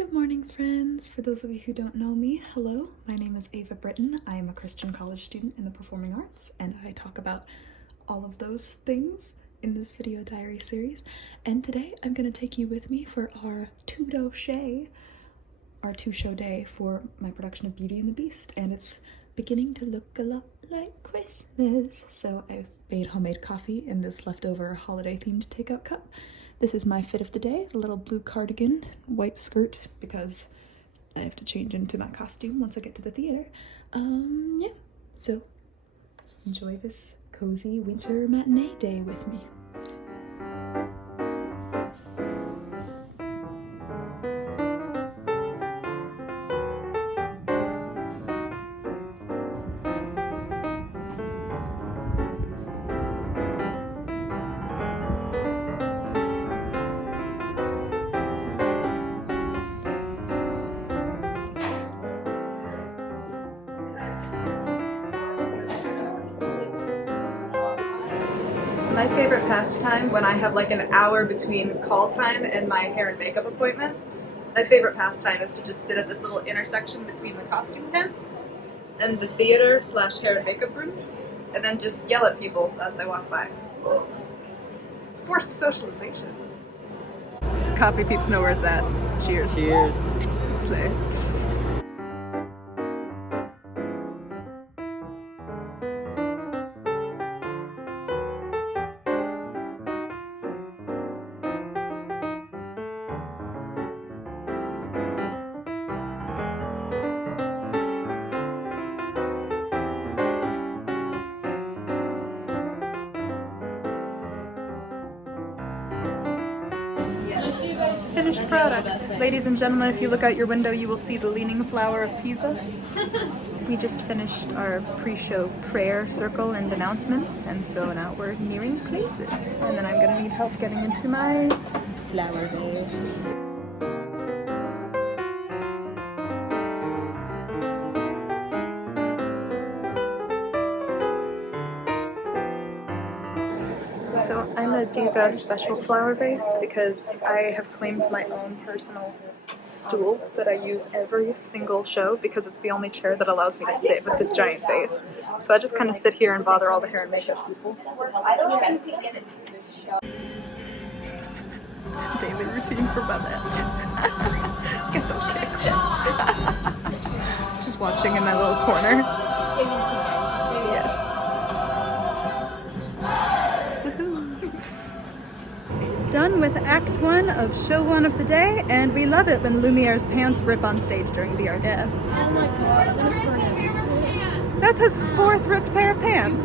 Good morning, friends. For those of you who don't know me, hello. My name is Ava Britton. I am a Christian college student in the performing arts, and I talk about all of those things in this video diary series. And today I'm going to take you with me for our two-show day for my production of Beauty and the Beast, and it's beginning to look a lot like Christmas. So I've made homemade coffee in this leftover holiday-themed takeout cup. This is my fit of the day. It's a little blue cardigan, white skirt, because I have to change into my costume once I get to the theater. Yeah, so enjoy this cozy winter matinee day with me. My favorite pastime when I have like an hour between call time and my hair and makeup appointment, my favorite pastime is to just sit at this little intersection between the costume tents and the theater / hair and makeup rooms, and then just yell at people as they walk by. Forced socialization. Coffee peeps know where it's at. Cheers. Cheers. Slay. Finished product. Ladies and gentlemen, if you look out your window, you will see the Leaning Flower of Pisa. We just finished our pre-show prayer circle and announcements, and so now we're nearing places. And then I'm gonna need help getting into my flower vase. So I'm a Diva special flower vase because I have claimed my own personal stool that I use every single show because it's the only chair that allows me to sit with this giant vase. So I just kind of sit here and bother all the hair and makeup people. Daily routine for Babette. Get those kicks. Just watching in my little corner. Yes. Done with Act 1 of Show 1 of the day, and we love it when Lumiere's pants rip on stage during Be Our Guest. Oh my god, I'm gonna burn it. That's his 4th ripped pair of pants.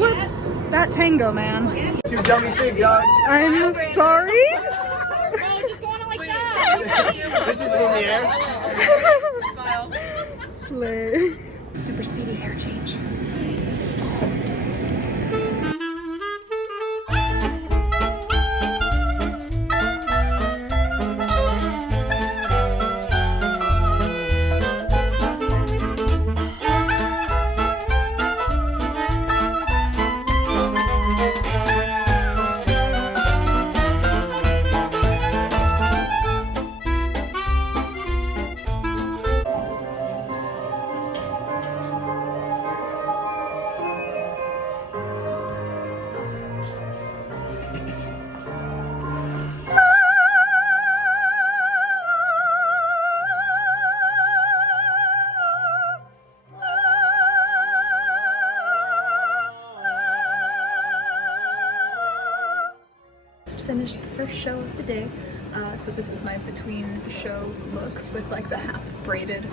Whoops. That tango, man. Too dummy big, dog. I'm sorry. No, just going like that. This is Lumiere. Slay. Super speedy hair change. Just finished the first show of the day, so this is my between show looks with like the half braided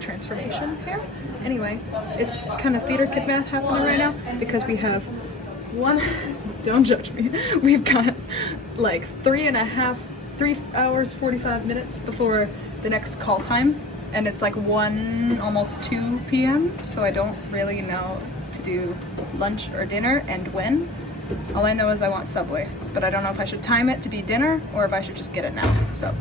transformation hair. Anyway, it's kind of theater kid math happening right now because we have don't judge me, we've got like 3 hours 45 minutes before the next call time, and it's like 1 almost 2 p.m. so I don't really know to do lunch or dinner and when. All I know is I want Subway, but I don't know if I should time it to be dinner or if I should just get it now, so.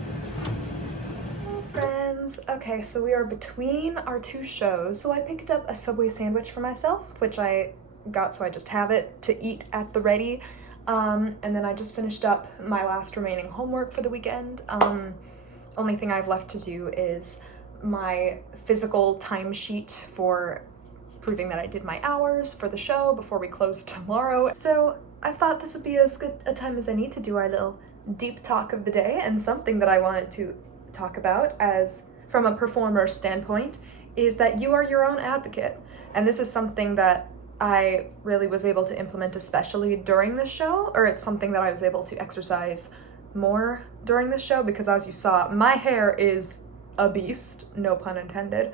Hey friends, okay, so we are between our 2 shows. So I picked up a Subway sandwich for myself, which I got so I just have it to eat at the ready. And then I just finished up my last remaining homework for the weekend. only thing I've left to do is my physical timesheet for proving that I did my hours for the show before we close tomorrow. So I thought this would be as good a time as any to do our little deep talk of the day, and something that I wanted to talk about as from a performer standpoint is that you are your own advocate. And this is something that I really was able to implement, especially during the show, or it's something that I was able to exercise more during the show, because as you saw, my hair is a beast, no pun intended,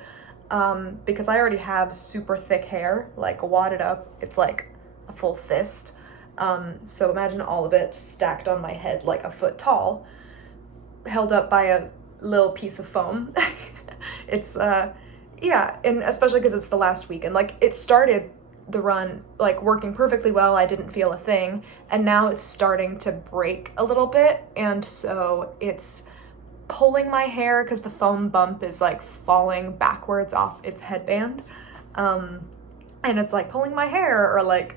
because I already have super thick hair, like wadded up. It's like a full fist. So imagine all of it stacked on my head like a foot tall, held up by a little piece of foam. It's, yeah, and especially because it's the last week, and like it started the run like working perfectly well, I didn't feel a thing, and now it's starting to break a little bit, and so it's pulling my hair because the foam bump is like falling backwards off its headband, and it's like pulling my hair or like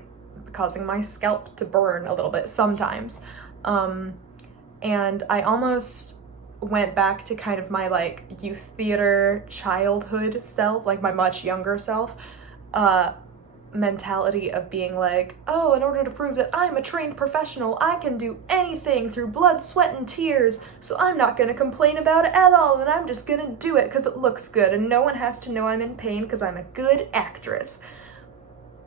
causing my scalp to burn a little bit sometimes, and I almost went back to kind of my like youth theater childhood self, like my much younger self, mentality of being like, oh, in order to prove that I'm a trained professional, I can do anything through blood, sweat, and tears, so I'm not gonna complain about it at all, and I'm just gonna do it because it looks good, and no one has to know I'm in pain because I'm a good actress.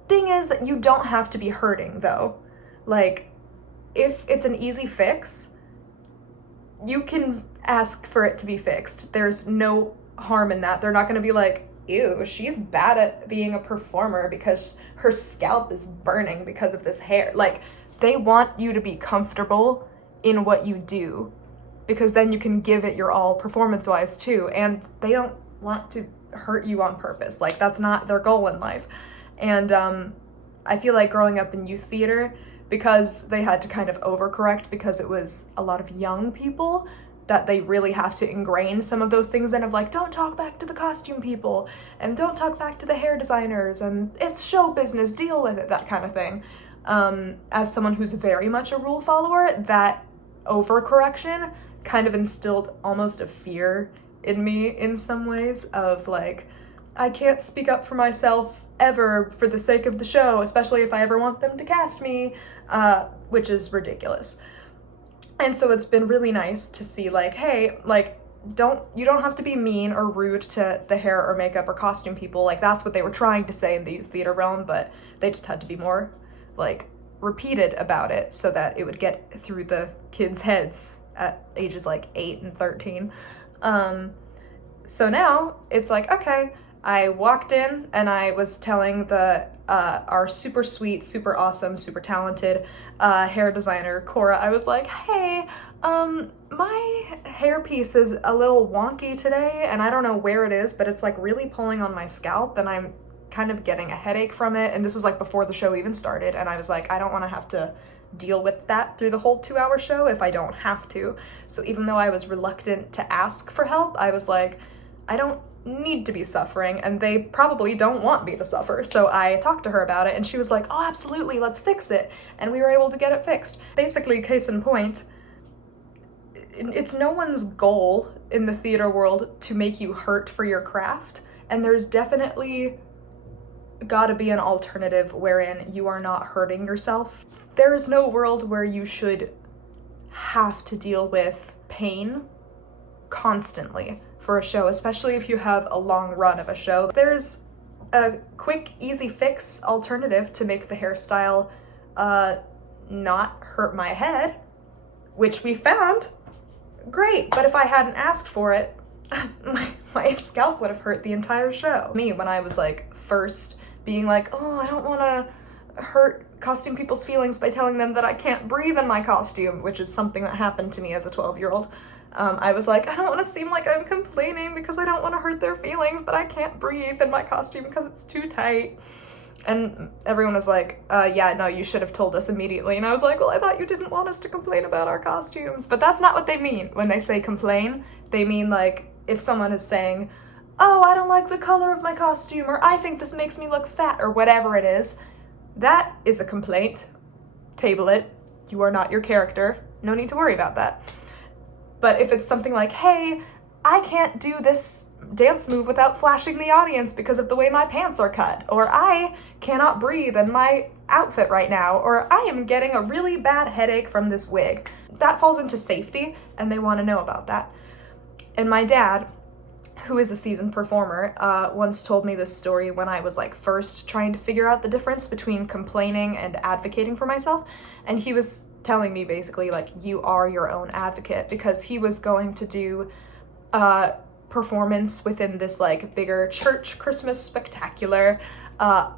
Thing is that you don't have to be hurting, though. Like, if it's an easy fix, you can ask for it to be fixed. There's no harm in that. They're not gonna be like, ew, she's bad at being a performer because her scalp is burning because of this hair. Like, they want you to be comfortable in what you do, because then you can give it your all performance-wise too, and they don't want to hurt you on purpose. Like, that's not their goal in life. And I feel like growing up in youth theater, because they had to kind of overcorrect because it was a lot of young people, that they really have to ingrain some of those things in of like, don't talk back to the costume people, and don't talk back to the hair designers, and it's show business, deal with it, that kind of thing. As someone who's very much a rule follower, that overcorrection kind of instilled almost a fear in me in some ways of like, I can't speak up for myself ever for the sake of the show, especially if I ever want them to cast me, which is ridiculous. And so it's been really nice to see like, hey, like, you don't have to be mean or rude to the hair or makeup or costume people. Like, that's what they were trying to say in the theater realm, but they just had to be more like repeated about it so that it would get through the kids' heads at ages like 8 and 13. So now it's like, okay, I walked in and I was telling our super sweet, super awesome, super talented hair designer, Cora, I was like, hey, my hairpiece is a little wonky today, and I don't know where it is, but it's like really pulling on my scalp, and I'm kind of getting a headache from it. And this was like before the show even started, and I was like, I don't want to have to deal with that through the whole 2-hour show if I don't have to. So even though I was reluctant to ask for help, I was like, I don't need to be suffering, and they probably don't want me to suffer. So I talked to her about it, and she was like, oh, absolutely, let's fix it. And we were able to get it fixed. Basically, case in point, it's no one's goal in the theater world to make you hurt for your craft, and there's definitely gotta be an alternative wherein you are not hurting yourself. There is no world where you should have to deal with pain constantly for a show, especially if you have a long run of a show. There's a quick, easy fix alternative to make the hairstyle not hurt my head, which we found. Great, but if I hadn't asked for it, my scalp would have hurt the entire show. Me, when I was like first being like, oh, I don't want to hurt costume people's feelings by telling them that I can't breathe in my costume, which is something that happened to me as a 12-year-old. I was like, I don't want to seem like I'm complaining because I don't want to hurt their feelings, but I can't breathe in my costume because it's too tight. And everyone was like, yeah, no, you should have told us immediately. And I was like, well, I thought you didn't want us to complain about our costumes. But that's not what they mean when they say complain. They mean like, if someone is saying, oh, I don't like the color of my costume, or I think this makes me look fat, or whatever it is, that is a complaint. Table it. You are not your character. No need to worry about that. But if it's something like, hey, I can't do this dance move without flashing the audience because of the way my pants are cut, or I cannot breathe in my outfit right now, or I am getting a really bad headache from this wig. That falls into safety, and they want to know about that. And my dad, who is a seasoned performer, once told me this story when I was like first trying to figure out the difference between complaining and advocating for myself. And he was telling me basically like, you are your own advocate, because he was going to do performance within this like bigger church Christmas spectacular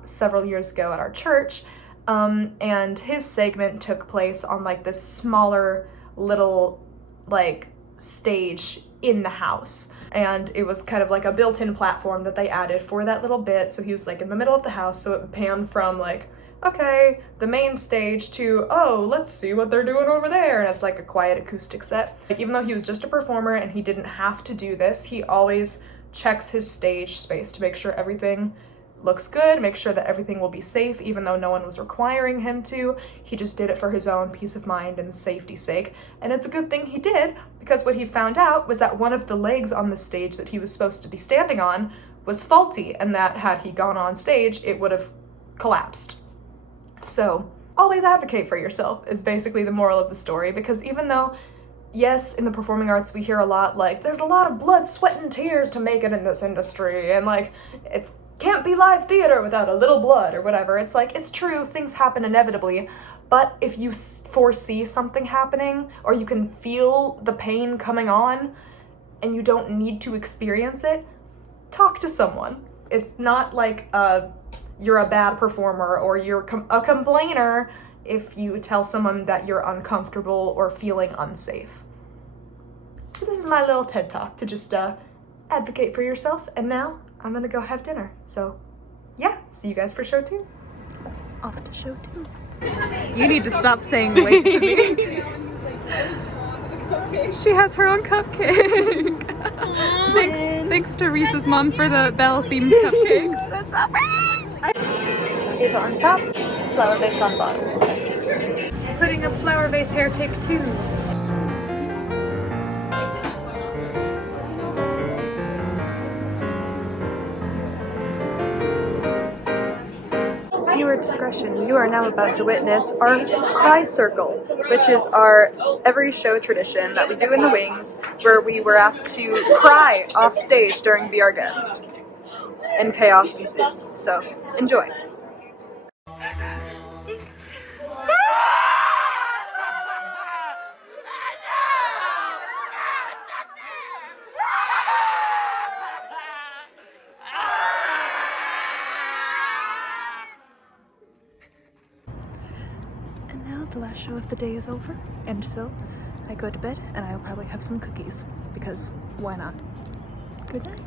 several years ago at our church, and his segment took place on like this smaller little like stage in the house, and it was kind of like a built-in platform that they added for that little bit. So he was like in the middle of the house, so it panned from like, okay, the main stage to, oh, let's see what they're doing over there. And it's like a quiet acoustic set. Like, even though he was just a performer and he didn't have to do this, he always checks his stage space to make sure everything looks good, make sure that everything will be safe, even though no one was requiring him to. He just did it for his own peace of mind and safety's sake. And it's a good thing he did, because what he found out was that one of the legs on the stage that he was supposed to be standing on was faulty, and that had he gone on stage, it would have collapsed. So always advocate for yourself is basically the moral of the story, because even though, yes, in the performing arts we hear a lot like, there's a lot of blood, sweat, and tears to make it in this industry, and like, it's can't be live theater without a little blood or whatever. It's like, it's true, things happen inevitably, but if you foresee something happening, or you can feel the pain coming on, and you don't need to experience it, talk to someone. It's not like you're a bad performer or you're a complainer if you tell someone that you're uncomfortable or feeling unsafe. So this is my little TED Talk to just advocate for yourself, and now I'm gonna go have dinner. So yeah, see you guys for show 2. Off to show 2. You need to stop saying wait to me. She has her own cupcake. Thanks to Reese's mom for the Belle themed cupcakes. That's so pretty. Ava on top, flower vase on bottom. Putting up flower vase hair, take 2. Viewer discretion, you are now about to witness our cry circle, which is our every show tradition that we do in the wings, where we were asked to cry off stage during Be Our Guest, and chaos ensues. So enjoy. And now the last show of the day is over, and so I go to bed, and I'll probably have some cookies, because why not? Good night.